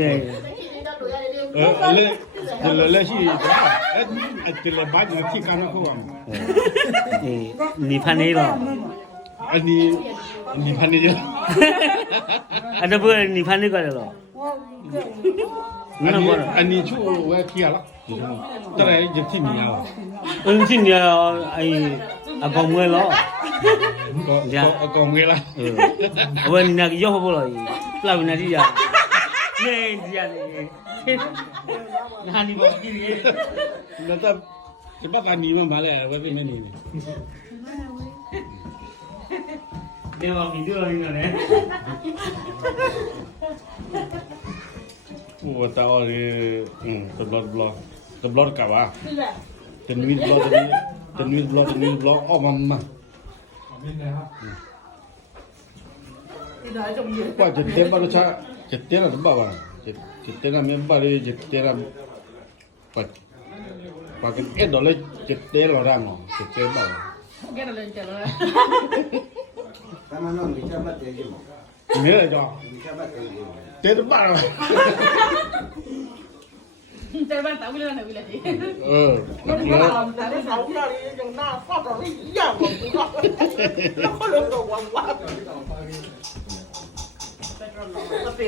เลยที่จะเลยบ้านอยู่ที่การนั่งเขานี่พันนี้หรออันนี้พันนี้เยอะอันนั้นเพื่อนนี่พันนี้ก็ได้หรออันนี้ชู้ไว้เที่ยวละแต่ไหนจะที่มีเอาที่เนี่ยไอ้อากงเมื่อหรอก็อากงเมื่อละวันนี้นักย่อพอเลยเปล่านาทียาเนี่ยที่ยาเนี่ยงานนี้บอกกี่เลยแล้วแต่จะบ้าการมีมาเลยว่าเป็นไม่นี่เดี๋ยวมีด้วยนี่นะโอ้ตาอ๋อตบล็อตกับว่าจะมีบล็อตออกมาว่าจะเต็มบ้านชาจะเต็มอะไรบ้างจะเต็มอะไรบ้างเลยจะเต็มอะไรปักเอ็ดดอลเลยจะเต็มอะไรมั้งจะเต็มบ้างแกนั่นเลยจะเลยเนี่ยจ้ะเต็มบ้างเต็มบ้านตาวิลล์นะวิลล์ที่มันก็ทำแต่ในเสาหน้านี้ยังหน้าฟาดเราไม่ยากกว่ากูแล้วก็เลยระวังว่า